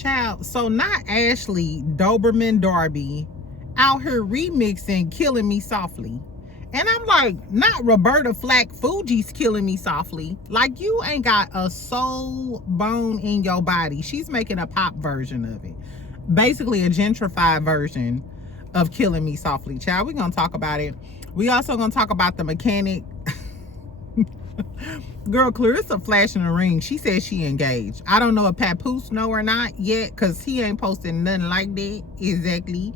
Child, so not Ashley Doberman Darby out here remixing Killing Me Softly. And I'm like, not Roberta Flack Fuji's Killing Me Softly. Like, you ain't got a soul bone in your body. She's making a pop version of it. Basically a gentrified version of Killing Me Softly. Child, we're gonna talk about it. We also gonna talk about the mechanic. Girl, Claressa flashing a ring. She says she engaged. I don't know if Papoose know or not yet, because he ain't posting nothing like that exactly.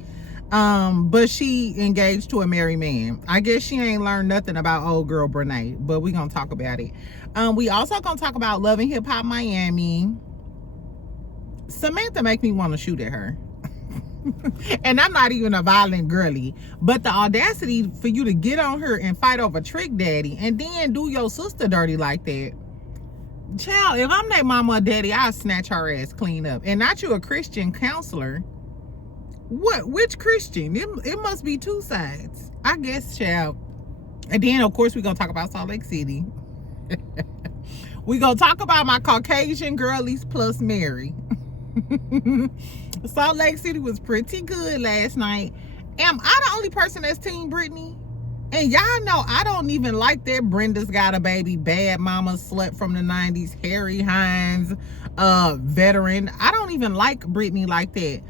But she engaged to a married man. I guess she ain't learned nothing about old girl Brene, but we gonna talk about it. We also gonna talk about Love and Hip Hop Miami. Samantha make me want to shoot at her. And I'm not even a violent girly, but the audacity for you to get on her and fight over Trick Daddy and then do your sister dirty like that. Child, if I'm that mama or daddy, I'll snatch her ass clean up. And not you a Christian counselor. What? Which Christian? It must be two sides, I guess, child. And then, of course, we're going to talk about Salt Lake City. We're going to talk about my Caucasian girlies plus Mary. Salt Lake City was pretty good last night. Am I the only person that's Team Britney? And y'all know I don't even like that Brenda's Got a Baby, Bad Mama, Slut from the 90s, Harry Hines, veteran. I don't even like Britney like that.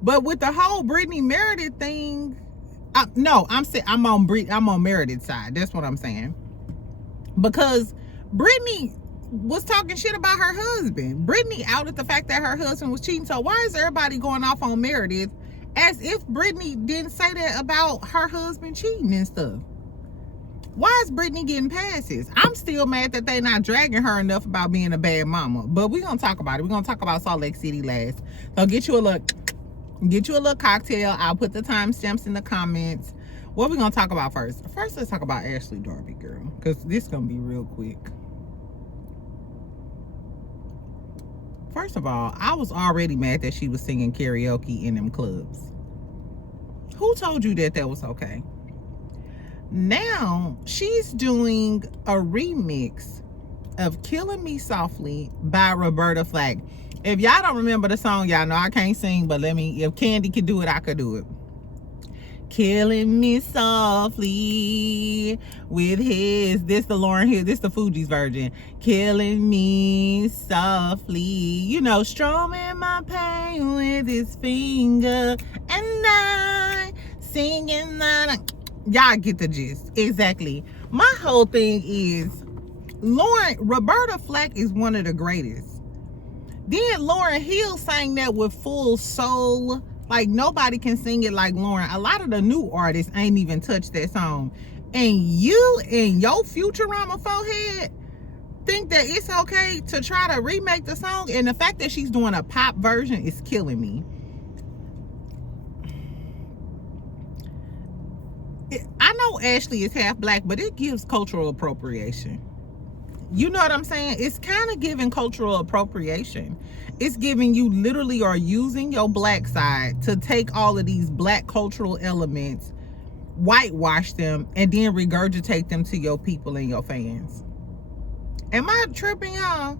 But with the whole Britney Meredith thing, no, I'm on Meredith's side. That's what I'm saying. Because Britney was talking shit about her husband. Britney outed the fact that her husband was cheating. So why is everybody going off on Meredith as if Britney didn't say that about her husband cheating and stuff? Why is Britney getting passes? I'm still mad that they not dragging her enough about being a bad mama. But we're going to talk about it. We're going to talk about Salt Lake City last. So get you a little cocktail. I'll put the timestamps in the comments. What we going to talk about first? First, let's talk about Ashley Darby, girl. Because this is going to be real quick. First of all, I was already mad that she was singing karaoke in them clubs. Who told you that that was okay? Now, she's doing a remix of Killing Me Softly by Roberta Flack. If y'all don't remember the song, y'all know I can't sing, but if Candy could do it, I could do it. Killing me softly with this the Lauryn Hill, this the Fugees version. Killing me softly, you know, strumming my pain with his finger, and I singing that. Y'all get the gist. Exactly. My whole thing is Roberta Flack is one of the greatest. Then Lauryn Hill sang that with full soul. Like, nobody can sing it like Lauryn. A lot of the new artists ain't even touched that song. And you and your Futurama forehead think that it's okay to try to remake the song. And the fact that she's doing a pop version is killing me. I know Ashley is half black, but it gives cultural appropriation. You know what I'm saying? It's kind of giving cultural appropriation. It's giving you literally are using your black side to take all of these black cultural elements, whitewash them, and then regurgitate them to your people and your fans. Am I tripping, y'all?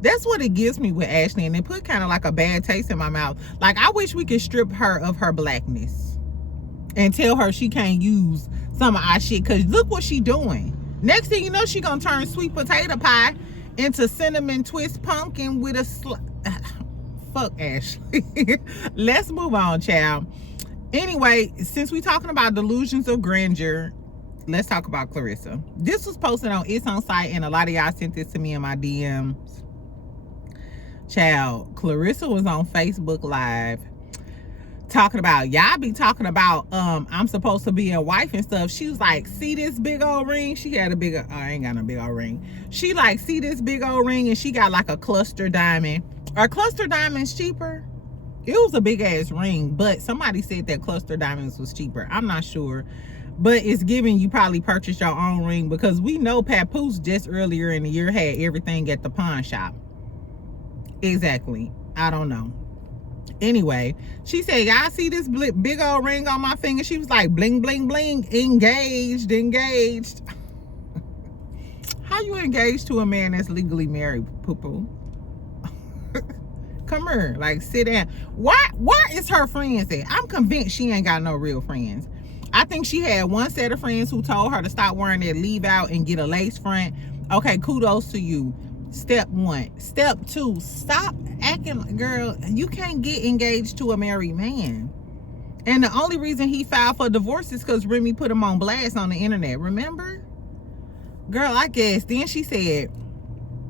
That's what it gives me with Ashley, and it put kind of like a bad taste in my mouth. Like, I wish we could strip her of her blackness and tell her she can't use some of our shit, because look what she doing. Next thing you know, she gonna turn sweet potato pie into cinnamon twist pumpkin with a fuck Ashley. Let's move on, child. Anyway, since we talking about delusions of grandeur, let's talk about Claressa. This was posted on It's On Site, and a lot of y'all sent this to me in my DMs. Child, Claressa was on Facebook Live talking about, y'all be talking about I'm supposed to be a wife and stuff. She was like, see this big old ring? She had a big I ain't got no big old ring. She like, see this big old ring? And she got like a cluster diamond. Are cluster diamonds cheaper? It was a big ass ring, but somebody said that cluster diamonds was cheaper. I'm not sure, but it's giving you probably purchase your own ring, because we know Papoose just earlier in the year had everything at the pawn shop. Exactly. I don't know. Anyway, she said, y'all see this big old ring on my finger? She was like, bling, bling, bling, engaged. How you engaged to a man that's legally married, poo-poo? Come come here, like sit down. Where is her friends at? I'm convinced she ain't got no real friends. I think she had one set of friends who told her to stop wearing that leave out and get a lace front. Okay, kudos to you. Step 1. Step 2, stop acting, girl, you can't get engaged to a married man. And the only reason he filed for divorce is because Remy put him on blast on the internet, remember? Girl, I guess. Then she said,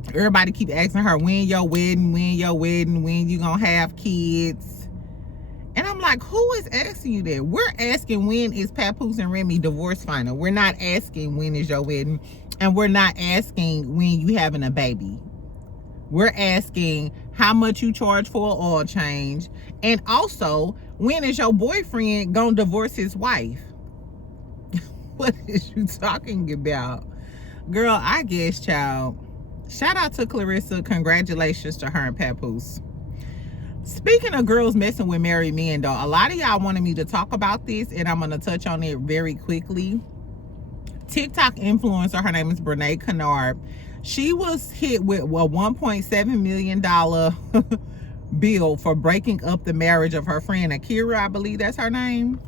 everybody keep asking her, when your wedding, when you gonna have kids? And I'm like, who is asking you that? We're asking, when is Papoose and Remy divorce final? We're not asking, when is your wedding? And we're not asking, when you having a baby. We're asking how much you charge for an oil change. And also, when is your boyfriend gonna divorce his wife? What is you talking about? Girl, I guess, child. Shout out to Claressa. Congratulations to her and Papoose. Speaking of girls messing with married men, though, a lot of y'all wanted me to talk about this, and I'm going to touch on it very quickly. TikTok influencer, her name is Brene Kennard. She was hit with a $1.7 million bill for breaking up the marriage of her friend Akira, I believe that's her name.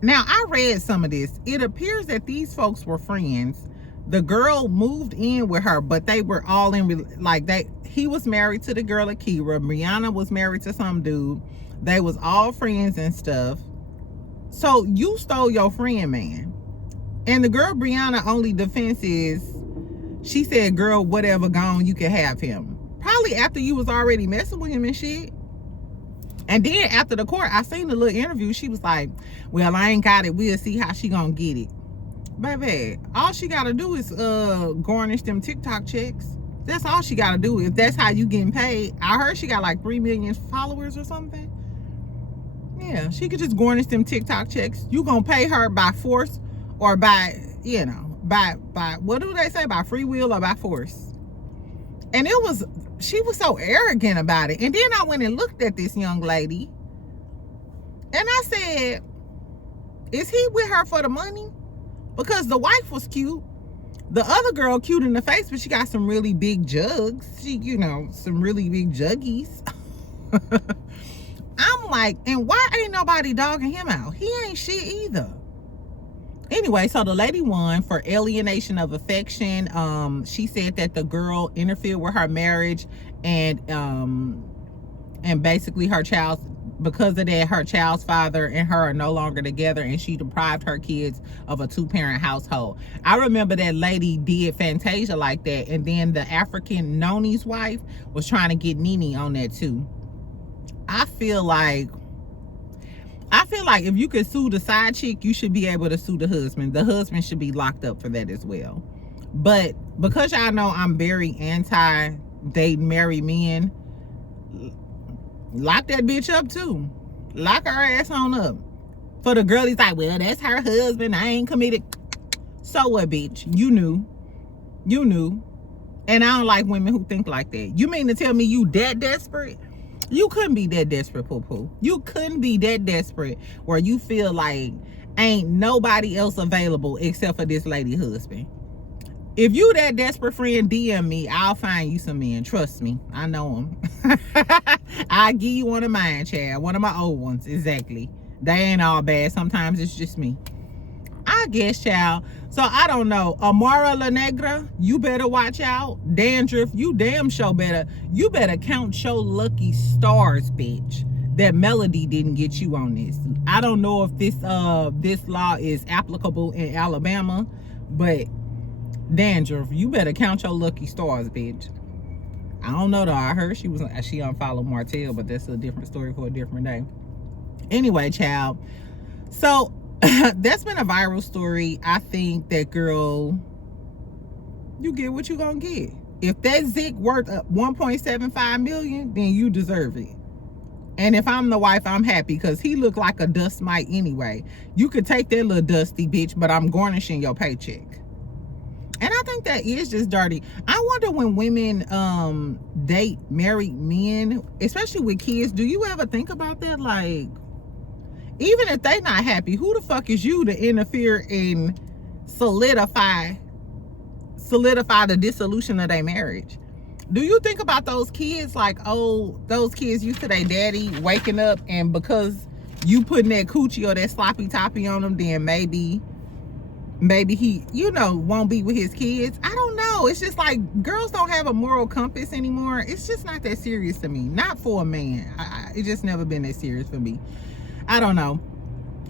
Now, I read some of this. It appears that these folks were friends. The girl moved in with her, but they were all in, like, he was married to the girl Akira. Brianna was married to some dude. They was all friends and stuff. So you stole your friend, man. And the girl Brianna only defense is, she said, girl, whatever, gone, you can have him. Probably after you was already messing with him and shit. And then after the court, I seen the little interview. She was like, well, I ain't got it. We'll see how she gonna get it. Baby, all she gotta do is garnish them TikTok checks. That's all she gotta do. If that's how you getting paid. I heard she got like 3 million followers or something. Yeah, she could just garnish them TikTok checks. You gonna pay her by force or by, you know, by what do they say? By free will or by force? And she was so arrogant about it. And then I went and looked at this young lady. And I said, is he with her for the money? Because the wife was cute. The other girl cute in the face, but she got some really big jugs. She, you know, some really big juggies. I'm like, and why ain't nobody dogging him out? He ain't shit either. Anyway, so the lady won for alienation of affection. She said that the girl interfered with her marriage and basically her child's, because of that, her child's father and her are no longer together, and she deprived her kids of a 2-parent household. I remember that lady did Fantasia like that, and then the African Noni's wife was trying to get Nene on that too. I feel like if you could sue the side chick, you should be able to sue the husband. The husband should be locked up for that as well. But because y'all know I'm very anti-date married men, lock that bitch up too. Lock her ass on up. For the girl, he's like, well, that's her husband. I ain't committed. So what, bitch? You knew. And I don't like women who think like that. You mean to tell me you that desperate? You couldn't be that desperate, poo-poo. You couldn't be that desperate where you feel like ain't nobody else available except for this lady husband. If you that desperate, friend, DM me. I'll find you some men. Trust me. I know them. I'll give you one of mine, Chad. One of my old ones. Exactly. They ain't all bad. Sometimes it's just me. I guess, child. So, I don't know. Amara La Negra, you better watch out. Dandruff, you damn sure better. You better count your lucky stars, bitch. That Melody didn't get you on this. I don't know if this law is applicable in Alabama, but Dandruff, you better count your lucky stars, bitch. I don't know though. I heard she unfollowed Martell, but that's a different story for a different day. Anyway, child. So that's been a viral story. I think that, girl, you get what you gonna get. If that Zick worth $1.75 million, then you deserve it. And if I'm the wife, I'm happy because he looked like a dust mite anyway. You could take that little dusty bitch, but I'm garnishing your paycheck. And I think that is just dirty. I wonder when women date married men, especially with kids, do you ever think about that? Like, even if they not happy, who the fuck is you to interfere and solidify the dissolution of their marriage? Do you think about those kids like, oh, those kids used to their daddy waking up, and because you putting that coochie or that sloppy toppy on them, then maybe he, you know, won't be with his kids? I don't know. It's just like, girls don't have a moral compass anymore. It's just not that serious to me. Not for a man. It's just never been that serious for me. I don't know.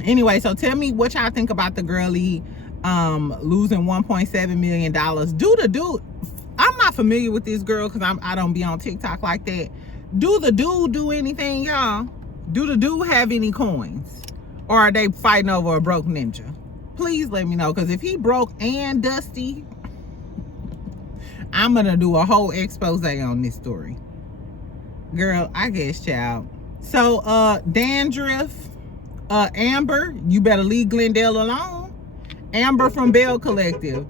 Anyway, so tell me what y'all think about the girlie losing $1.7 million. Dude, I'm not familiar with this girl because I don't be on TikTok like that. Do the dude do anything, y'all? Do the dude have any coins? Or are they fighting over a broke ninja? Please let me know, because if he broke and dusty, I'm gonna do a whole expose on this story. Girl, I guess, child. So dandruff, Amber, you better leave Glendale alone. Amber from Bell Collective,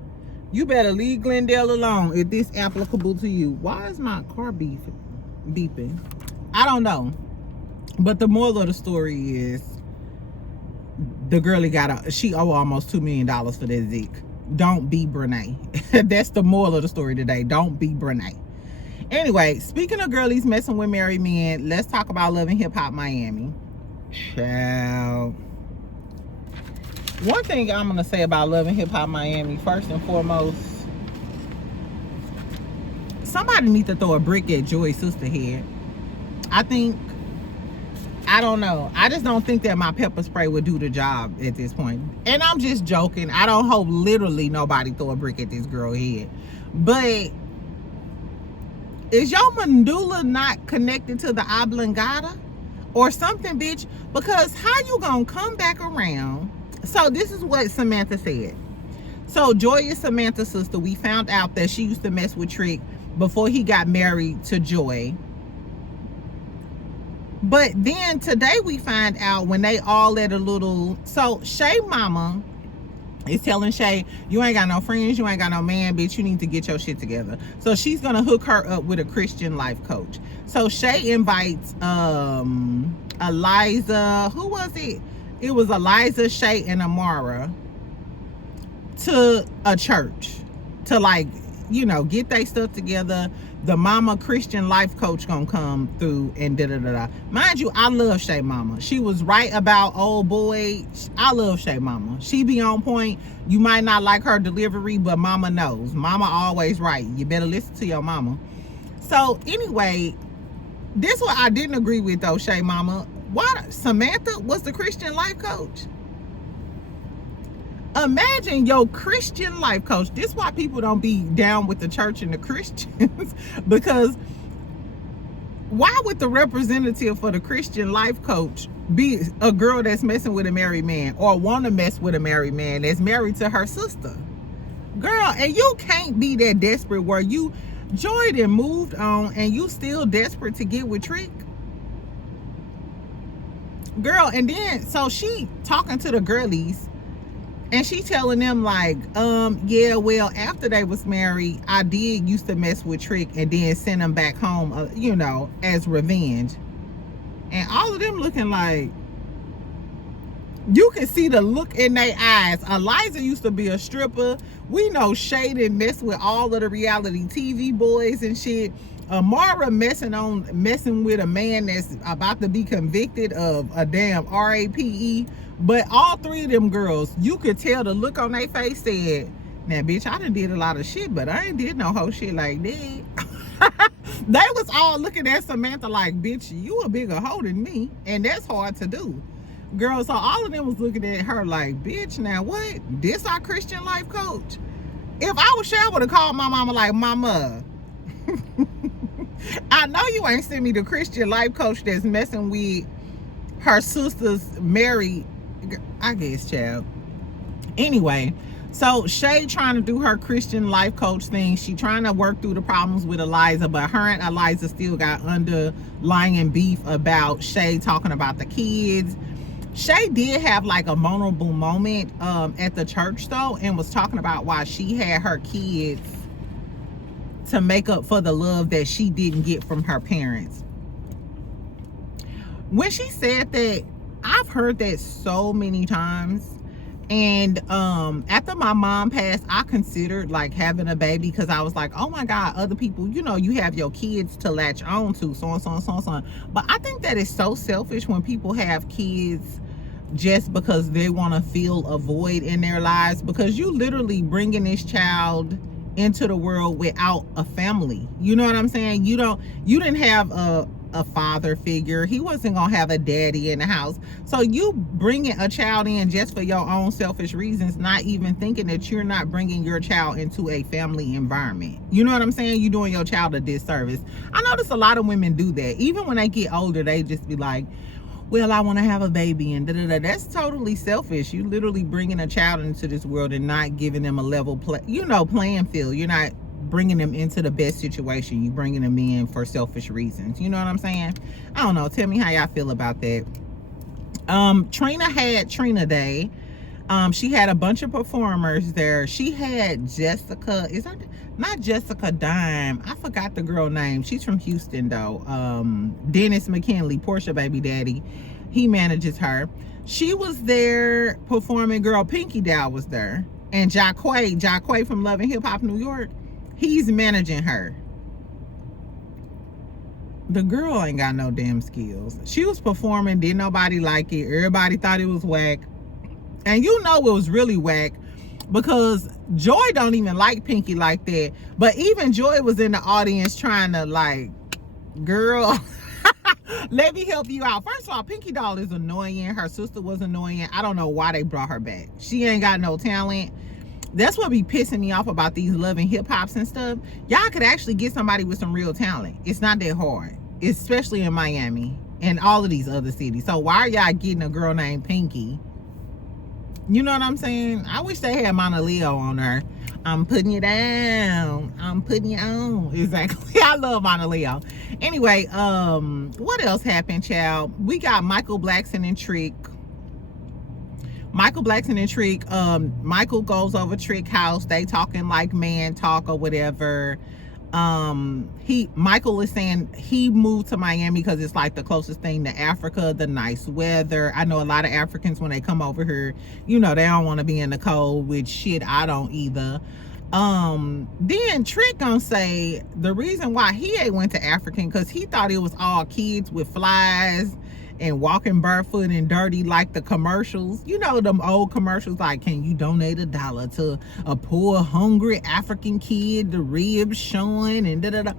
you better leave Glendale alone if this applicable to you. Why is my car beeping? I don't know. But the moral of the story is, the girlie she owe almost $2 million for that Zeke. Don't be Brene. That's the moral of the story today. Don't be Brene. Anyway, speaking of girlies messing with married men, let's talk about Love and Hip Hop Miami. Child. One thing I'm gonna say about Love and Hip Hop Miami, first and foremost, somebody needs to throw a brick at Joy's sister head. I don't know. I just don't think that my pepper spray would do the job at this point. And I'm just joking. I don't hope literally nobody throw a brick at this girl head. But is your medulla not connected to the oblongata or something, bitch? Because how you gonna come back around? So this is what Samantha said. So Joy is Samantha's sister. We found out that she used to mess with Trick before he got married to Joy. But then today we find out when they all at a little, so Shay mama is telling Shay, you ain't got no friends, you ain't got no man, bitch, you need to get your shit together. So she's gonna hook her up with a Christian life coach. So Shay invites Eliza, who was it? It was Eliza, Shay, and Amara to a church to, like, you know, get their stuff together. The mama Christian life coach gonna come through and da-da-da-da. Mind you, I love Shay mama. She was right about old boy. I love Shay mama. She be on point. You might not like her delivery, but mama knows. Mama always right. You better listen to your mama. So anyway, this what I didn't agree with though, Shay mama. Why Samantha was the Christian life coach? Imagine your Christian life coach. This is why people don't be down with the church and the Christians. Because why would the representative for the Christian life coach be a girl that's messing with a married man or want to mess with a married man that's married to her sister? Girl, and you can't be that desperate where you joined and moved on and you still desperate to get with Trick. Girl, and then so she talking to the girlies and she telling them like, yeah, well, after they was married, I did used to mess with Trick and then send them back home, you know, as revenge. And all of them looking like, you can see the look in their eyes. Eliza used to be a stripper. We know Shay didn't mess with all of the reality TV boys and shit. Amara messing with a man that's about to be convicted of a damn RAPE. But all three of them girls, you could tell the look on their face said, now bitch, I done did a lot of shit, but I ain't did no whole shit like that. They was all looking at Samantha like, bitch, you a bigger hoe than me, and that's hard to do. Girl, so all of them was looking at her like, bitch, now what? This our Christian life coach? If I was sure, I would have called my mama like, mama, I know you ain't sent me the Christian life coach that's messing with her sister's married, I guess, child. Anyway, so Shay trying to do her Christian life coach thing. She trying to work through the problems with Eliza, but her and Eliza still got underlying beef about Shay talking about the kids. Shay did have like a vulnerable moment at the church though, and was talking about why she had her kids to make up for the love that she didn't get from her parents. When she said that, I've heard that so many times, And after my mom passed, I considered like having a baby, because I was like, oh my God, other people, you know, you have your kids to latch on to, so on, so on, so on, so on. But I think that is so selfish when people have kids just because they want to fill a void in their lives, because you literally bringing this child into the world without a family. You know what I'm saying? You didn't have a father figure. He wasn't gonna have a daddy in the house. So you bringing a child in just for your own selfish reasons, not even thinking that you're not bringing your child into a family environment. You know what I'm saying? You're doing your child a disservice. I notice a lot of women do that. Even when they get older, they just be like, well, I want to have a baby and da-da-da. That's totally selfish. You literally bringing a child into this world and not giving them a level playing field. You're not bringing them into the best situation. You bringing them in for selfish reasons. You know what I'm saying? I don't know. Tell me how y'all feel about that. Trina had Trina Day. She had a bunch of performers there. She had Jessica, not Jessica Dime, I forgot the girl name. She's from Houston though. Dennis McKinley, Portia baby daddy, he manages her. She was there performing. Girl Pinky Dow was there, and Jaquay from Love and Hip Hop New York, he's managing her. The girl ain't got no damn skills. She was performing, didn't nobody like it, everybody thought it was whack. And you know it was really whack, because Joy don't even like Pinky like that. But even Joy was in the audience trying to like, girl, let me help you out. First of all, Pinky Doll is annoying. Her sister was annoying. I don't know why they brought her back. She ain't got no talent. That's what be pissing me off about these Love and Hip Hops and stuff. Y'all could actually get somebody with some real talent. It's not that hard, especially in Miami and all of these other cities. So why are y'all getting a girl named Pinky? You know what I'm saying? I wish they had Mona Leo on her. I'm putting you down. I'm putting you on. Exactly. I love Mona Leo. Anyway, what else happened, child? We got Michael Blackson and Trick. Michael Blackson and Trick. Michael goes over Trick house. They talking like man talk or whatever. Michael is saying he moved to Miami because it's like the closest thing to Africa, the nice weather. I know a lot of Africans, when they come over here, you know, they don't want to be in the cold, which shit, I don't either. Then Trick gonna say the reason why he ain't went to African, because he thought it was all kids with flies and walking barefoot and dirty, like the commercials. You know, them old commercials like, can you donate $1 to a poor hungry African kid, the ribs showing and da-da-da.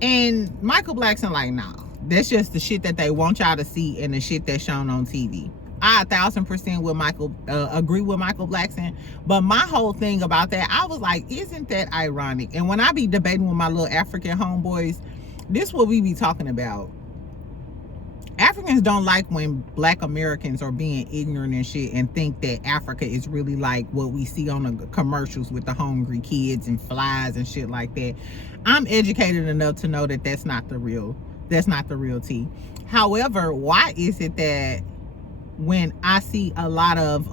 And Michael Blackson like, nah, that's just the shit that they want y'all to see and the shit that's shown on TV. I 1000% with Michael, agree with Michael Blackson. But my whole thing about that, I was like, isn't that ironic? And when I be debating with my little African homeboys, this what we be talking about. Africans don't like when Black Americans are being ignorant and shit and think that Africa is really like what we see on the commercials with the hungry kids and flies and shit like that. I'm educated enough to know that that's not the real tea. However, why is it that when I see a lot of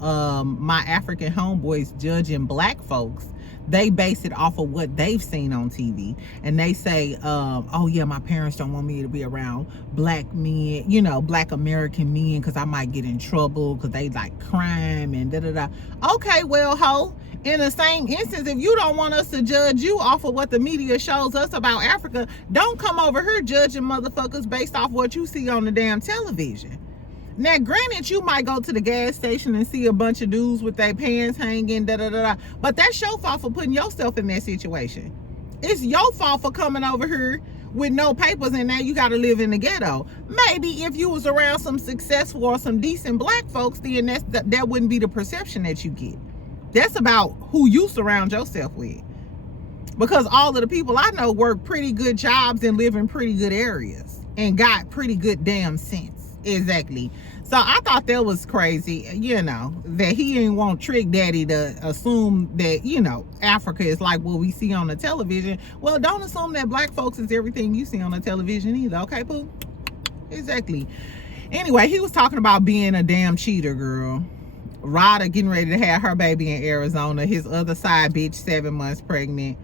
my African homeboys judging Black folks, they base it off of what they've seen on TV, and they say, oh yeah, my parents don't want me to be around Black men, you know, Black American men, because I might get in trouble because they like crime and da-da-da. Okay, well, ho, in the same instance, if you don't want us to judge you off of what the media shows us about Africa, don't come over here judging motherfuckers based off what you see on the damn television. Now, granted, you might go to the gas station and see a bunch of dudes with their pants hanging, da-da-da-da, but that's your fault for putting yourself in that situation. It's your fault for coming over here with no papers, and now you got to live in the ghetto. Maybe if you was around some successful or some decent Black folks, then that wouldn't be the perception that you get. That's about who you surround yourself with. Because all of the people I know work pretty good jobs and live in pretty good areas and got pretty good damn sense. Exactly. So I thought that was crazy, you know, that he didn't want Trick Daddy to assume that, you know, Africa is like what we see on the television. Well, don't assume that Black folks is everything you see on the television either. Okay, Pooh? Exactly. Anyway, he was talking about being a damn cheater, girl. Rada getting ready to have her baby in Arizona. His other side bitch 7 months pregnant.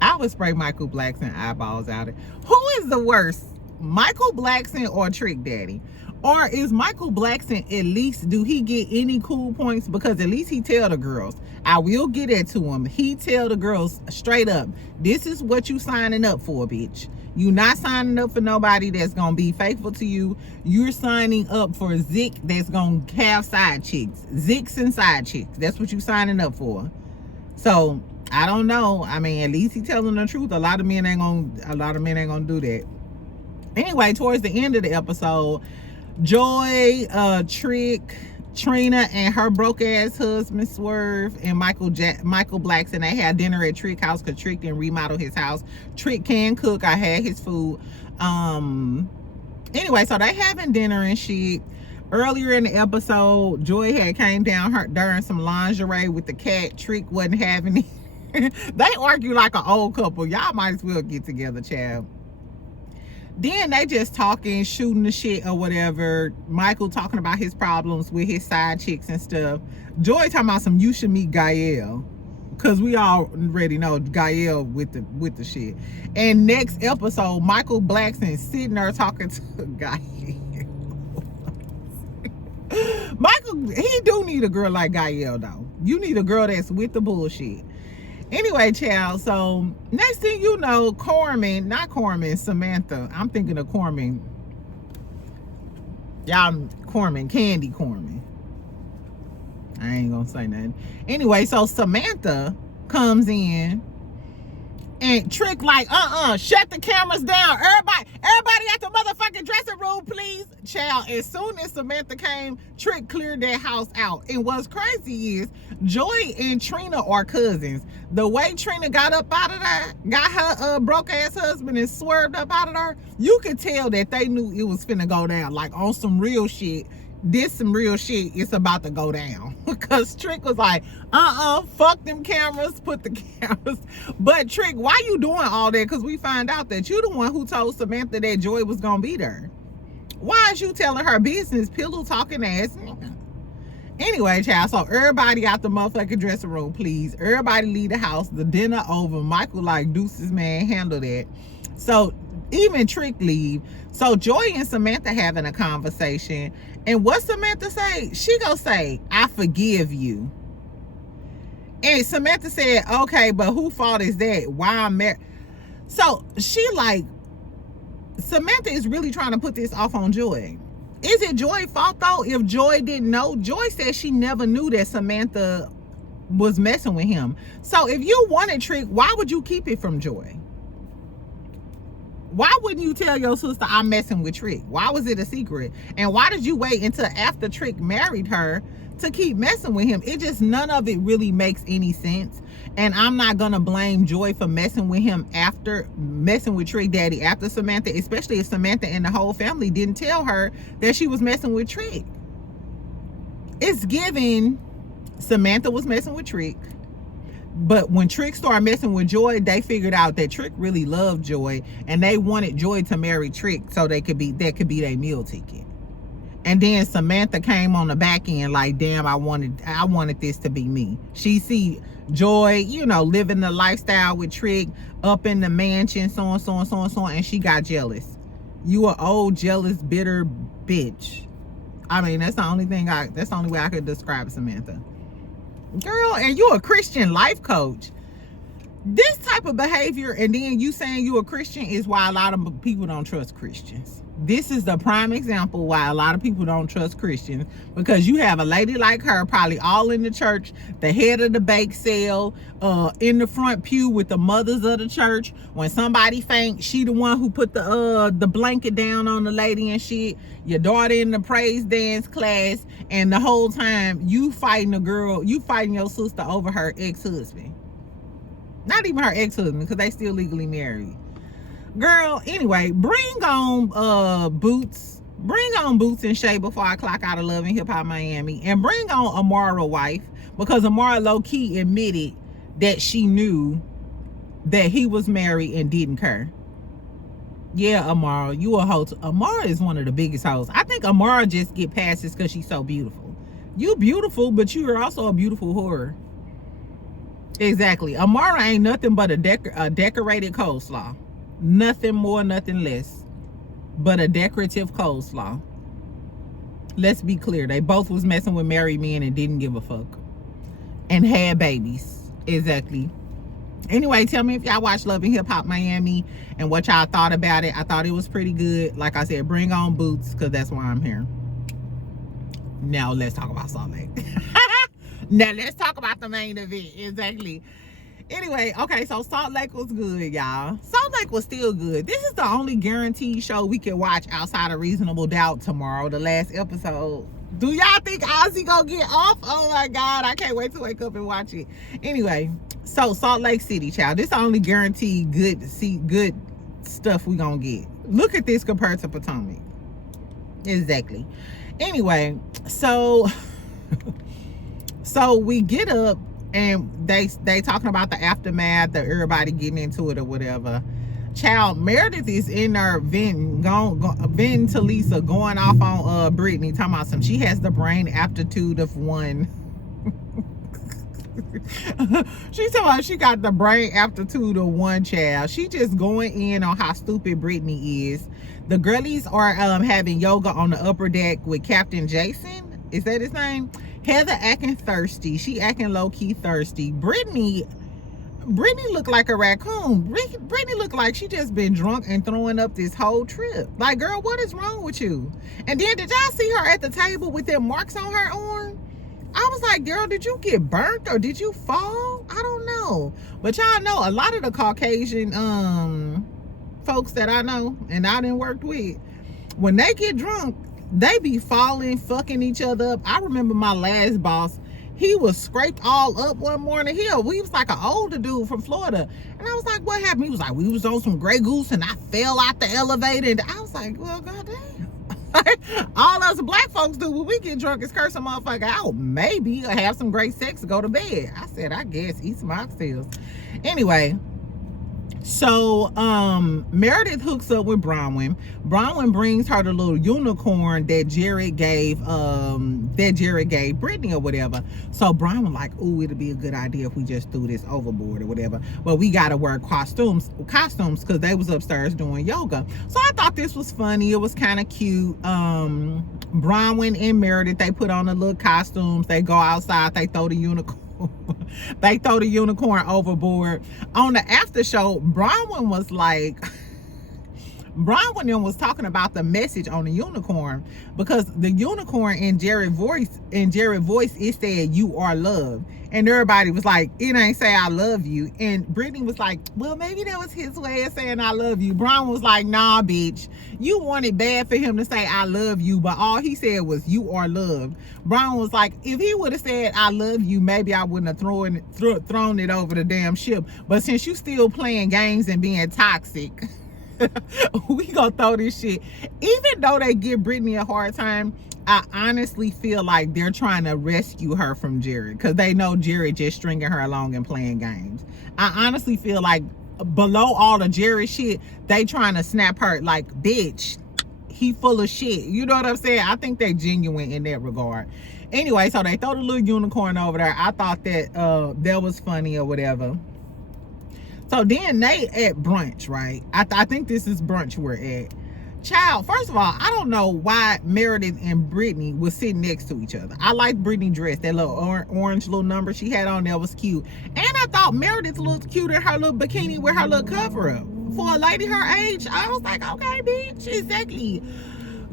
I would spray Michael Blackson eyeballs out. Who is the worst? Michael Blackson or Trick Daddy? Or is Michael Blackson, at least, do he get any cool points? Because at least he tell the girls, I will get it to him. He tell the girls straight up, this is what you signing up for, bitch. You not signing up for nobody that's gonna be faithful to you. You're signing up for Zick that's gonna have side chicks. Zicks and side chicks. That's what you signing up for. So I don't know. I mean, at least he telling the truth. A lot of men ain't gonna do that. Anyway, towards the end of the episode, Joy, Trick, Trina, and her broke ass husband Swerve and Michael Blackson, they had dinner at Trick house because Trick didn't remodel his house. Trick can cook. I had his food. Anyway, so they having dinner and shit. Earlier in the episode, Joy had came down during some lingerie with the cat. Trick wasn't having it. They argue like an old couple. Y'all might as well get together, child. Then they just talking, shooting the shit or whatever. Michael talking about his problems with his side chicks and stuff. Joy talking about some, you should meet Gael. Cause we already know Gael with the shit. And next episode, Michael Blackson sitting there talking to Gael. Michael, he do need a girl like Gael though. You need a girl that's with the bullshit. Anyway, child, so next thing you know, Samantha. I'm thinking of Corman. Y'all, Candy Corman. I ain't gonna say nothing. Anyway, so Samantha comes in and Trick like, shut the cameras down. Everybody at the motherfucking dressing room, please. Child, as soon as Samantha came, Trick cleared that house out. And what's crazy is Joy and Trina are cousins. The way Trina got up out of there, got her broke ass husband and swerved up out of there, you could tell that they knew it was finna go down. Like on some real shit. Some real shit, it's about to go down. Because Trick was like, fuck them cameras, put the cameras. But Trick, why you doing all that? Because we find out that you the one who told Samantha that Joy was gonna be there. Why is you telling her business, pillow talking ass nigga? Anyway, child, so everybody out the motherfucking dressing room, please. Everybody leave the house. The dinner over. Michael like, deuces, man, handle that. So even Trick leave. So Joy and Samantha having a conversation. And what Samantha say? She gonna say, I forgive you. And Samantha said, okay, but who fault is that? Why I'm married? So she like, Samantha is really trying to put this off on Joy. Is it Joy's fault though? If Joy didn't know, Joy said she never knew that Samantha was messing with him. So if you wanted Trick, why would you keep it from Joy? Why wouldn't you tell your sister I'm messing with Trick? Why was it a secret? And why did you wait until after Trick married her to keep messing with him? It just, none of it really makes any sense. And I'm not gonna blame Joy for messing with him after messing with Trick Daddy after Samantha, especially if Samantha and the whole family didn't tell her that she was messing with Trick. It's given Samantha was messing with Trick. But when Trick started messing with Joy, they figured out that Trick really loved Joy and they wanted Joy to marry Trick so that could be their meal ticket. And then Samantha came on the back end like, damn, I wanted this to be me. She see Joy, you know, living the lifestyle with Trick, up in the mansion, so on, so on, so on, so on, and she got jealous. You an old, jealous, bitter bitch. I mean, that's the only way I could describe Samantha. Girl, and you a Christian life coach. This type of behavior, and then you saying you a Christian, is why a lot of people don't trust Christians. This is the prime example why a lot of people don't trust Christians, because you have a lady like her probably all in the church, the head of the bake sale, in the front pew with the mothers of the church. When somebody faints, she the one who put the blanket down on the lady and shit. Your daughter in the praise dance class, and the whole time you fighting your sister over her ex-husband. Not even her ex-husband, because they still legally married. Girl, anyway, bring on Boots and Shay before I clock out of Love and Hip Hop Miami, and bring on Amara wife, because Amara low-key admitted that she knew that he was married and didn't care. Yeah, Amara, you a hoe. Amara is one of the biggest hoes. I think Amara just get passes because she's so beautiful. You beautiful, but you are also a beautiful whore. Exactly. Amara ain't nothing but a decorated coleslaw. Nothing more, nothing less. but a decorative coleslaw. Let's be clear. They both was messing with married men and didn't give a fuck. And had babies. Exactly. Anyway, tell me if y'all watch Love and Hip Hop Miami and what y'all thought about it. I thought it was pretty good. Like I said, bring on boots, because that's why I'm here. Now let's talk about Salt Lake. Now let's talk about the main event. Exactly. Anyway, okay, so Salt Lake was good, y'all. Salt Lake was still good. This is the only guaranteed show we can watch outside of Reasonable Doubt tomorrow, the last episode. Do y'all think Ozzy gonna get off? Oh my God, I can't wait to wake up and watch it. Anyway, so Salt Lake City, child. This is the only guaranteed good stuff we gonna get. Look at this compared to Potomac. Exactly. Anyway, so we get up and they talking about the aftermath of everybody getting into it or whatever. Child, Meredith is in there venting to Lisa, going off on Brittany, talking about some, she has the brain aptitude of one. She's talking about she got the brain aptitude of one, child. She just going in on how stupid Brittany is. The girlies are having yoga on the upper deck with Captain Jason. Is that his name? Heather acting thirsty. She acting low-key thirsty. Brittany looked like a raccoon. Brittany looked like she just been drunk and throwing up this whole trip. Like, girl, what is wrong with you? And then did y'all see her at the table with them marks on her arm? I was like, girl, did you get burnt or did you fall? I don't know. But y'all know a lot of the Caucasian folks that I know and I done worked with, when they get drunk, they be falling, fucking each other up. I remember my last boss, he was scraped all up one morning. He was like an older dude from Florida. And I was like, what happened? He was like, we was on some Grey Goose and I fell out the elevator. And I was like, well, goddamn. All us black folks do when we get drunk is curse a motherfucker out. Maybe or have some great sex and go to bed. I said, I guess, eat some oxtails. Anyway, so Meredith hooks up with Bronwyn. Bronwyn brings her the little unicorn that Jared gave Brittany or whatever. So Bronwyn like, ooh, it'll be a good idea if we just threw this overboard or whatever. But we gotta wear costumes because they was upstairs doing yoga. So I thought this was funny. It was kind of cute. Bronwyn and Meredith, they put on the little costumes. They go outside. They throw the unicorn. They throw the unicorn overboard. On the after show, Bronwyn was like, Bronwyn was talking about the message on the unicorn, because the unicorn in Jared's voice, it said, "You are loved." And everybody was like, it ain't say I love you. And Brittany was like, well, maybe that was his way of saying I love you. Bronwyn was like, nah, bitch. You wanted bad for him to say I love you, but all he said was you are loved. Bronwyn was like, if he would have said I love you, maybe I wouldn't have thrown it over the damn ship. But since you still playing games and being toxic, we gonna throw this shit. Even though they give Brittany a hard time, I honestly feel like they're trying to rescue her from Jared, because they know Jared just stringing her along and playing games. I honestly feel like below all the Jared shit, they trying to snap her like, bitch, he full of shit. You know what I'm saying? I think they genuine in that regard. Anyway, so they throw the little unicorn over there. I thought that that was funny or whatever. So then they at brunch, right? I think this is brunch we're at. Child, first of all, I don't know why Meredith and Brittany was sitting next to each other. I like Brittany's dress. That little orange little number she had on there was cute. And I thought Meredith looked cute in her little bikini with her little cover up. For a lady her age, I was like, okay, bitch, exactly.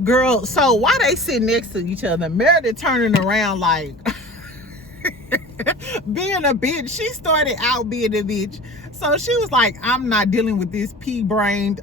Girl, so why they sitting next to each other? Meredith turning around like being a bitch. She started out being a bitch. So she was like, I'm not dealing with this pea-brained...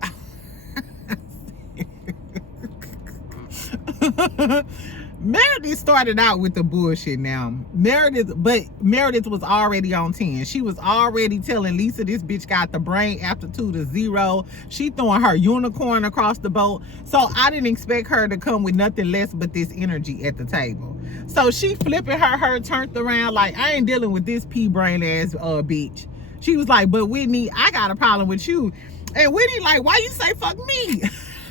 Meredith started out with the bullshit now. Meredith was already on 10. She was already telling Lisa this bitch got the brain aptitude of 0. She throwing her unicorn across the boat. So I didn't expect her to come with nothing less but this energy at the table. So she flipping her turned around like, I ain't dealing with this pea-brain ass bitch. She was like, but Whitney, I got a problem with you. And Whitney like, why you say fuck me?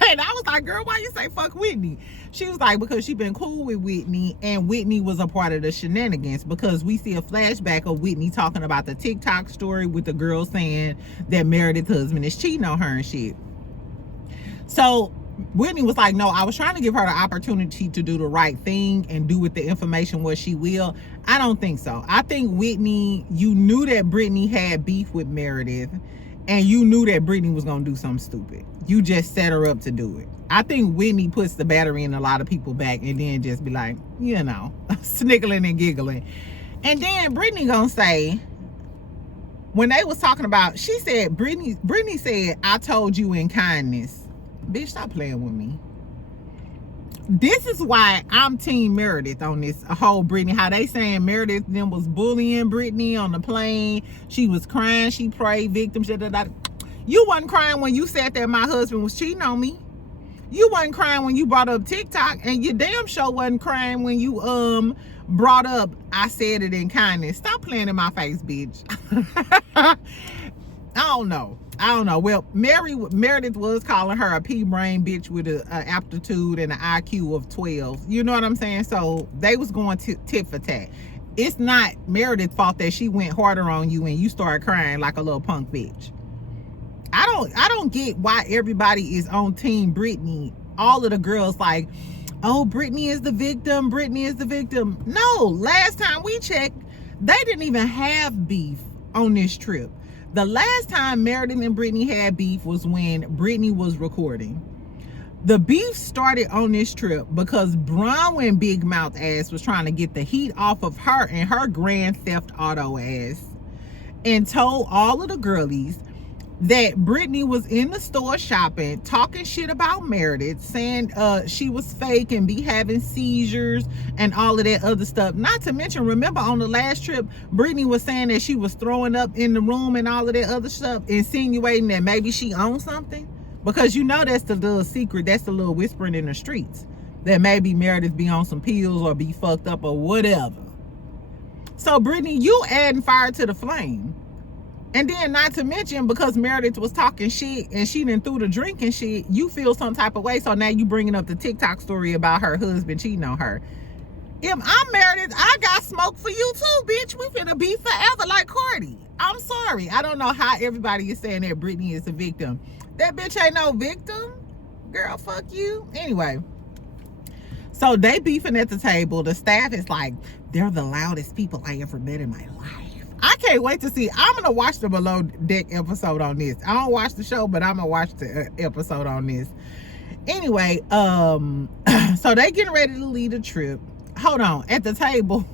And I was like, girl, why you say fuck Whitney? She was like, because she been cool with Whitney, and Whitney was a part of the shenanigans, because we see a flashback of Whitney talking about the TikTok story with the girl saying that Meredith's husband is cheating on her and shit. So Whitney was like, no, I was trying to give her the opportunity to do the right thing and do with the information what she will. I don't think so. I think Whitney, you knew that Brittany had beef with Meredith, and you knew that Brittany was going to do something stupid. You just set her up to do it. I think Whitney puts the battery in a lot of people back and then just be like, you know, sniggling and giggling. And then Brittany going to say, when they was talking about, she said, Brittany said, I told you in kindness. Bitch, stop playing with me. This is why I'm team Meredith on this whole Brittany. How they saying Meredith then was bullying Brittany on the plane. She was crying. She prayed victim. You wasn't crying when you said that my husband was cheating on me. You wasn't crying when you brought up TikTok, and you damn sure wasn't crying when you brought up I said it in kindness. Stop playing in my face, bitch. I don't know. Well, Meredith was calling her a pea-brain bitch with an aptitude and an IQ of 12. You know what I'm saying? So they was going tit for tat. It's not Meredith's fault that she went harder on you and you started crying like a little punk bitch. I don't get why everybody is on team Brittany. All of the girls like, oh, Brittany is the victim. Brittany is the victim. No, last time we checked, they didn't even have beef on this trip. The last time Meredith and Brittany had beef was when Brittany was recording. The beef started on this trip because Bronwyn big mouth ass was trying to get the heat off of her and her Grand Theft Auto ass, and told all of the girlies that Brittany was in the store shopping, talking shit about Meredith, saying she was fake and be having seizures and all of that other stuff. Not to mention, remember on the last trip, Brittany was saying that she was throwing up in the room and all of that other stuff, insinuating that maybe she owned something. Because you know that's the little secret, that's the little whispering in the streets, that maybe Meredith be on some pills or be fucked up or whatever. So Brittany, you adding fire to the flame. And then not to mention, because Meredith was talking shit and she done threw the drink and shit, you feel some type of way. So now you bringing up the TikTok story about her husband cheating on her. If I'm Meredith, I got smoke for you too, bitch. We finna be forever like Cardi. I'm sorry. I don't know how everybody is saying that Brittany is a victim. That bitch ain't no victim. Girl, fuck you. Anyway. So they beefing at the table. The staff is like, they're the loudest people I ever met in my life. I can't wait to see. I'm going to watch the Below Deck episode on this. I don't watch the show, but I'm going to watch the episode on this. Anyway, so they getting ready to leave the trip. Hold on. At the table,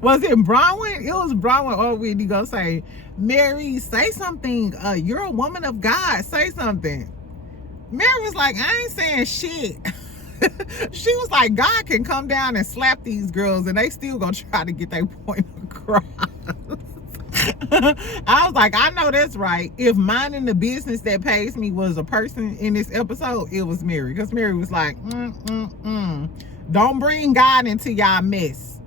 was it Bronwyn? It was Bronwyn or Whitney gonna say, Mary, say something. You're a woman of God. Say something. Mary was like, I ain't saying shit. She was like, God can come down and slap these girls and they still gonna try to get their point across. I was like, I know that's right. If minding the business that pays me was a person in this episode, it was Mary. Because Mary was like, don't bring God into y'all mess.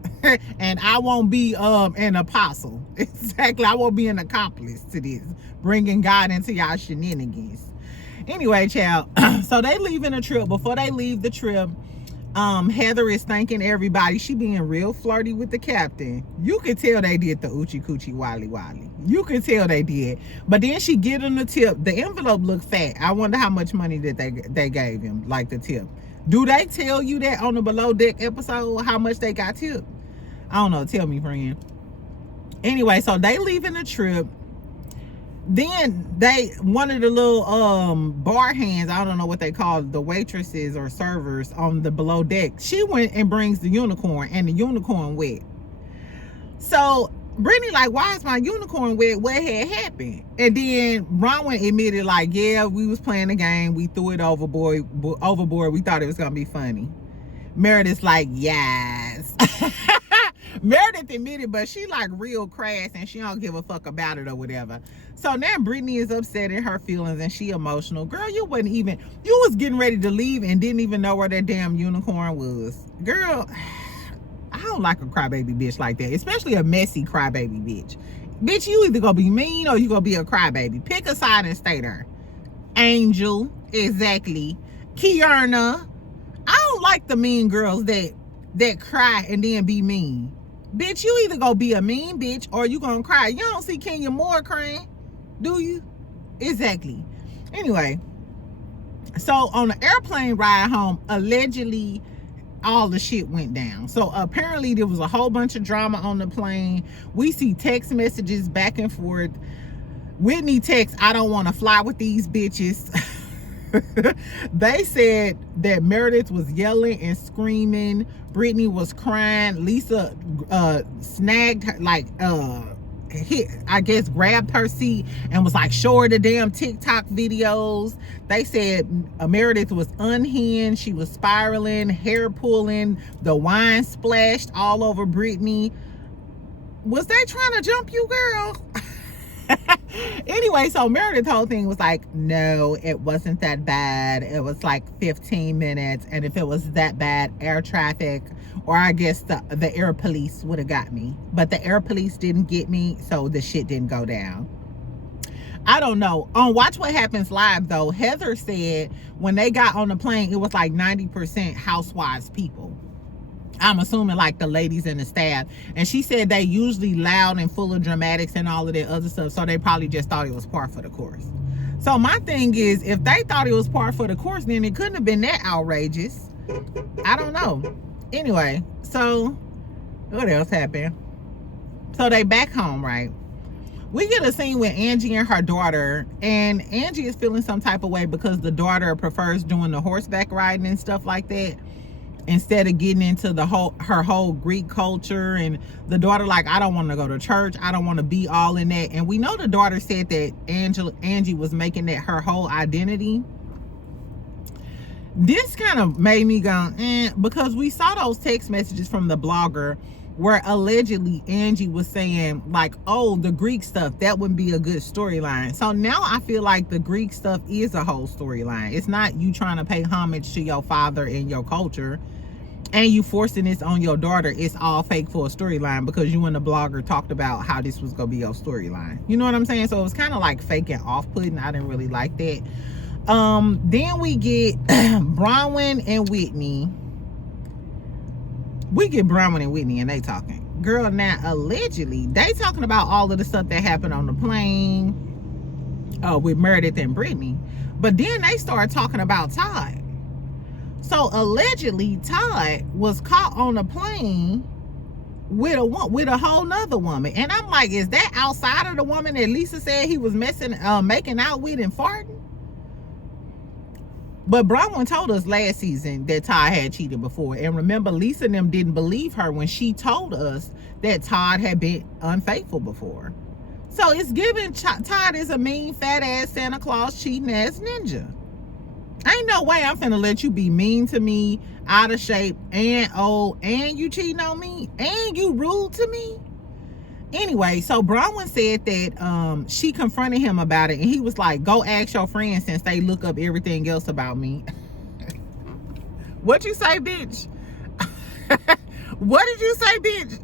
And I won't be an apostle. Exactly, I won't be an accomplice to this. Bringing God into y'all shenanigans. Anyway, child, so they leaving the trip. Before they leave the trip, Heather is thanking everybody. She being real flirty with the captain. You could tell they did the oochie coochie wally wally. You could tell they did. But then she get him the tip. The envelope looked fat. I wonder how much money that they gave him, like the tip. Do they tell you that on the Below Deck episode, how much they got tipped? I don't know. Tell me, friend. Anyway, so they leaving the trip. Then one of the little bar hands, I don't know what they call it, the waitresses or servers on the Below Deck, she went and brings the unicorn, and the unicorn wet. So Brittany like, why is my unicorn wet? What had happened? And then Bronwyn admitted like, yeah, we was playing a game, we threw it overboard, we thought it was gonna be funny. Meredith's like, yes. Meredith admitted, but she like real crass and she don't give a fuck about it or whatever. So now Brittany is upset in her feelings and she emotional. Girl, you was getting ready to leave and didn't even know where that damn unicorn was. Girl, I don't like a crybaby bitch like that, especially a messy crybaby bitch. Bitch, you either gonna be mean or you gonna be a crybaby. Pick a side and stay there. Angel, exactly. Kierna. I don't like the mean girls that cry and then be mean. Bitch, you either gonna be a mean bitch or you gonna cry. You don't see Kenya Moore crying, do you? Exactly. Anyway, So on the airplane ride home, allegedly all the shit went down. So apparently there was a whole bunch of drama on the plane. We see text messages back and forth. Whitney texts, "I don't want to fly with these bitches." They said that Meredith was yelling and screaming. Brittany was crying. Lisa snagged her, like I guess grabbed her seat and was like, "Show her the damn TikTok videos." They said Meredith was unhinged. She was spiraling, hair pulling, the wine splashed all over Brittany. Was they trying to jump you, girl? Anyway, so Meredith's whole thing was like, "No, it wasn't that bad. It was like 15 minutes. And if it was that bad, air traffic, or I guess the air police would have got me. But the air police didn't get me, so the shit didn't go down." I don't know. On Watch What Happens Live, though, Heather said when they got on the plane, it was like 90% housewives people. I'm assuming like the ladies and the staff. And she said they usually loud and full of dramatics and all of that other stuff. So they probably just thought it was par for the course. So my thing is, if they thought it was par for the course, then it couldn't have been that outrageous. I don't know. Anyway, so what else happened? So they back home, right? We get a scene with Angie and her daughter, and Angie is feeling some type of way because the daughter prefers doing the horseback riding and stuff like that, instead of getting into her whole Greek culture. And the daughter like, "I don't want to go to church. I don't want to be all in that." And we know the daughter said that Angie was making that her whole identity. This kind of made me go, because we saw those text messages from the blogger where allegedly Angie was saying like, "Oh, the Greek stuff, that wouldn't be a good storyline." So now I feel like the Greek stuff is a whole storyline. It's not you trying to pay homage to your father and your culture and you forcing this on your daughter. It's all fake for a storyline because you and the blogger talked about how this was gonna be your storyline. You know what I'm saying? So it was kind of like fake and off-putting. I didn't really like that. Then we get Bronwyn and Whitney. We get Bronwyn and Whitney and they talking. Girl, now allegedly they talking about all of the stuff that happened on the plane with Meredith and Brittany. But then they start talking about Todd. So allegedly Todd was caught on a plane with a whole nother woman. And I'm like, is that outside of the woman that Lisa said he was making out with and farting? But Bronwyn told us last season that Todd had cheated before. And remember, Lisa and them didn't believe her when she told us that Todd had been unfaithful before. So it's given Todd is a mean, fat ass Santa Claus cheating ass ninja. Ain't no way I'm finna let you be mean to me, out of shape, and old, and you cheating on me, and you rude to me. Anyway, so Bronwyn said that she confronted him about it, and he was like, "Go ask your friends since they look up everything else about me." What you say, bitch? What did you say, bitch?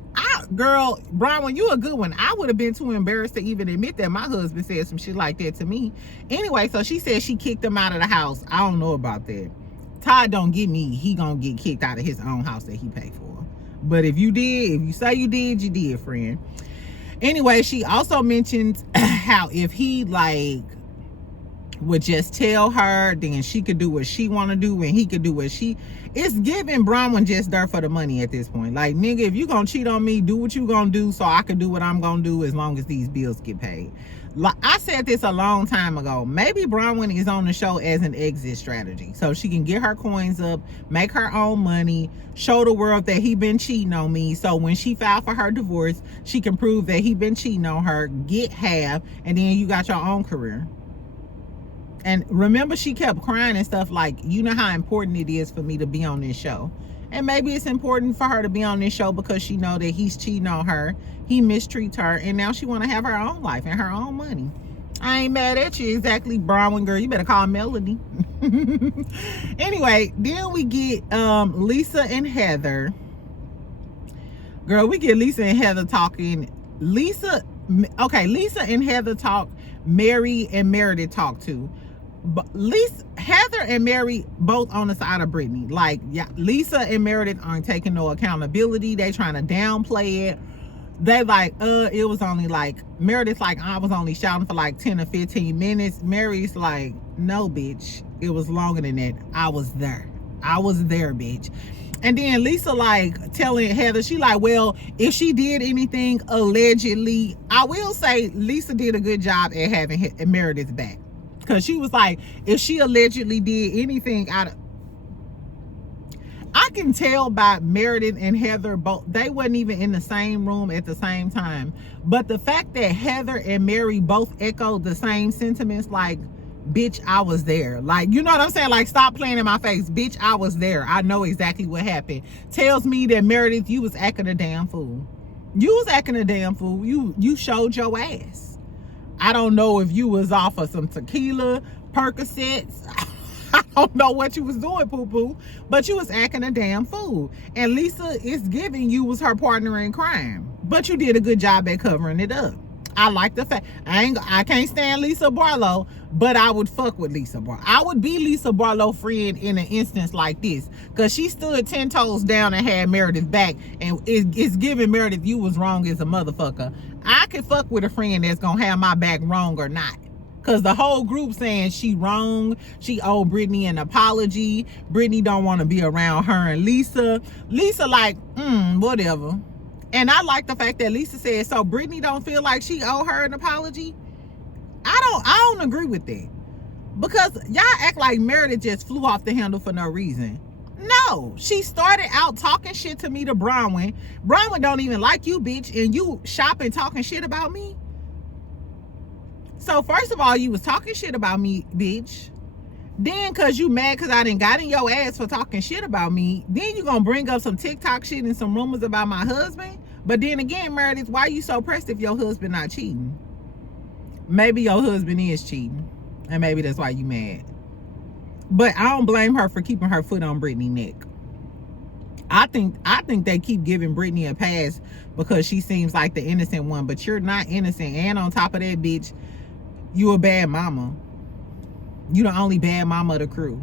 Girl, Bronwyn, you a good one. I would have been too embarrassed to even admit that my husband said some shit like that to me. Anyway, so she said she kicked him out of the house. I don't know about that. Todd don't get me. He gonna get kicked out of his own house that he paid for. But if you say you did, you did, friend. Anyway, she also mentioned how if he like would just tell her, then she could do what she want to do and he could do what she. It's giving Bronwyn just there for the money at this point. Like, nigga, if you gonna cheat on me, do what you gonna do so I can do what I'm gonna do as long as these bills get paid. Like, I said this a long time ago. Maybe Bronwyn is on the show as an exit strategy, so she can get her coins up, make her own money, show the world that he been cheating on me. So when she filed for her divorce, she can prove that he been cheating on her, get half, and then you got your own career. And remember, she kept crying and stuff like, you know how important it is for me to be on this show. And maybe it's important for her to be on this show because she know that he's cheating on her, he mistreats her, and now she want to have her own life and her own money. I ain't mad at you exactly, Bronwyn girl. You better call Melody. Anyway, then we get Lisa and Heather. Girl, we get Lisa and Heather talking. Lisa and Heather talk. Mary and Meredith talk too. But Heather and Mary both on the side of Brittany. Like, yeah, Lisa and Meredith aren't taking no accountability. They trying to downplay it. They like, it was only like, Meredith's like, I was only shouting for like 10 or 15 minutes. Mary's like, no, bitch. It was longer than that. I was there, bitch. And then Lisa like telling Heather, she like, well, if she did anything allegedly, I will say Lisa did a good job at having Meredith's back. Because she was like, if she allegedly did anything I can tell by Meredith and Heather, both, they wasn't even in the same room at the same time. But the fact that Heather and Mary both echoed the same sentiments, like, bitch, I was there. Like, you know what I'm saying? Like, stop playing in my face. Bitch, I was there. I know exactly what happened. Tells me that Meredith, you was acting a damn fool. You was acting a damn fool. You showed your ass. I don't know if you was off of some tequila, Percocets. I don't know what you was doing, poo-poo, but you was acting a damn fool. And Lisa is giving you was her partner in crime. But you did a good job at covering it up. I like the fact, I can't stand Lisa Barlow, but I would fuck with Lisa Barlow. I would be Lisa Barlow friend in an instance like this, because she stood 10 toes down and had Meredith back, and it's giving Meredith you was wrong as a motherfucker. I could fuck with a friend that's gonna have my back wrong or not. Because the whole group saying she wrong, she owe Brittany an apology, Brittany don't want to be around her and Lisa. Lisa like, whatever. And I like the fact that Lisa said, so Brittany don't feel like she owe her an apology? I don't agree with that. Because y'all act like Meredith just flew off the handle for no reason. No, she started out talking shit to me to Bronwyn. Bronwyn don't even like you, bitch, and you shopping talking shit about me? So first of all, you was talking shit about me, bitch. Then cause you mad cause I done got in your ass for talking shit about me, then you gonna bring up some TikTok shit and some rumors about my husband? But then again, Meredith, why you so pressed if your husband not cheating? Maybe your husband is cheating, and maybe that's why you mad. But I don't blame her for keeping her foot on Brittany's neck. I think they keep giving Brittany a pass because she seems like the innocent one, but you're not innocent. And on top of that, bitch, you a bad mama. You the only bad mama of the crew.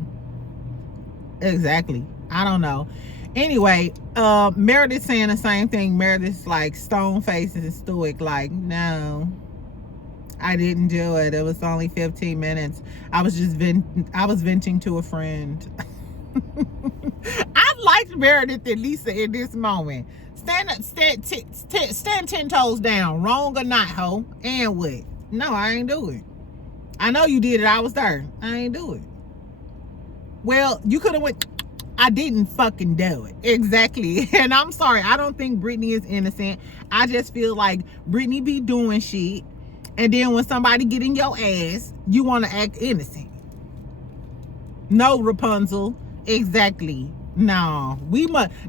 Exactly. I don't know. Anyway, Meredith saying the same thing. Meredith's like stone faced and stoic, like, no, I didn't do it. It was only 15 minutes. I was venting to a friend. I liked Meredith and Lisa in this moment. Stand 10 toes down. Wrong or not, ho? And what? No, I ain't do it. I know you did it. I was there. I ain't do it. Well, you could have went, I didn't fucking do it. Exactly. And I'm sorry. I don't think Brittany is innocent. I just feel like Brittany be doing shit. And then when somebody get in your ass, you want to act innocent. No, Rapunzel. Exactly. No.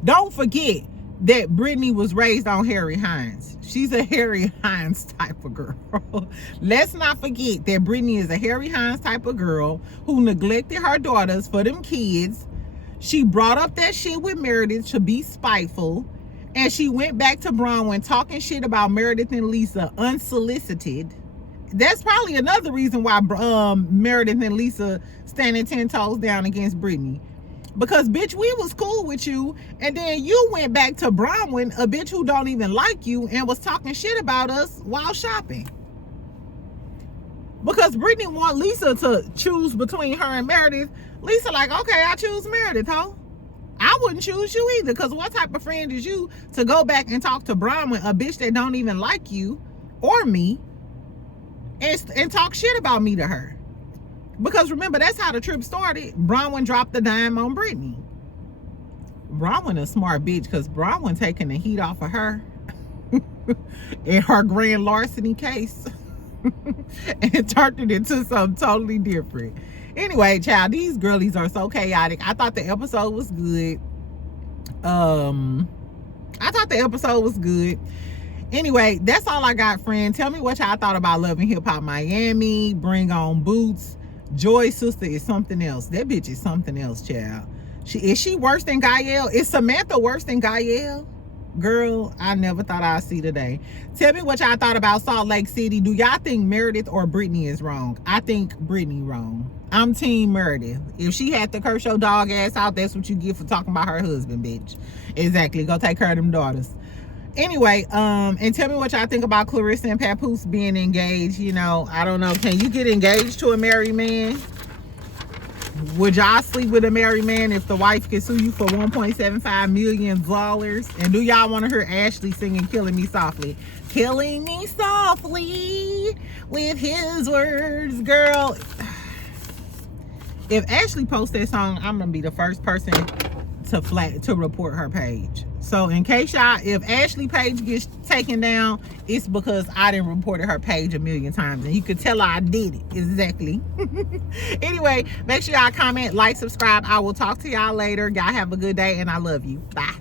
Don't forget that Brittany was raised on Harry Hines. She's a Harry Hines type of girl. Let's not forget that Brittany is a Harry Hines type of girl who neglected her daughters for them kids. She brought up that shit with Meredith to be spiteful. And she went back to Bronwyn talking shit about Meredith and Lisa unsolicited. That's probably another reason why Meredith and Lisa standing 10 toes down against Brittany. Because, bitch, we was cool with you, and then you went back to Bronwyn, a bitch who don't even like you, and was talking shit about us while shopping. Because Brittany want Lisa to choose between her and Meredith. Lisa like, okay, I choose Meredith, ho. I wouldn't choose you either, because what type of friend is you to go back and talk to Bronwyn, a bitch that don't even like you or me, and talk shit about me to her? Because remember, that's how the trip started. Bronwyn dropped the dime on Brittany. Bronwyn a smart bitch, because Bronwyn taking the heat off of her in her grand larceny case and turned it into something totally different. Anyway, child, these girlies are so chaotic. I thought the episode was good. Anyway, that's all I got, friend. Tell me what y'all thought about Love and Hip Hop Miami. Bring on Boots. Joy's sister is something else. That bitch is something else, child. Is she worse than Gael? Is Samantha worse than Gael? Girl, I never thought I'd see today. Tell me what y'all thought about Salt Lake City. Do y'all think Meredith or Brittany is wrong? I think Brittany wrong. I'm team Meredith. If she had to curse your dog ass out, that's what you get for talking about her husband, bitch. Exactly. Go take care of them daughters. Anyway, and tell me what y'all think about Claressa and Papoose being engaged. You know, I don't know. Can you get engaged to a married man? Would y'all sleep with a married man if the wife could sue you for $1.75 million? And do y'all want to hear Ashley singing Killing Me Softly? Killing me softly with his words, girl. If Ashley posts that song, I'm gonna be the first person to report her page. So in case y'all, if Ashley page gets taken down, it's because I didn't report her page a million times, and you could tell I did it exactly. Anyway, make sure y'all comment, like, subscribe. I will talk to y'all later. Y'all have a good day, and I love you. Bye.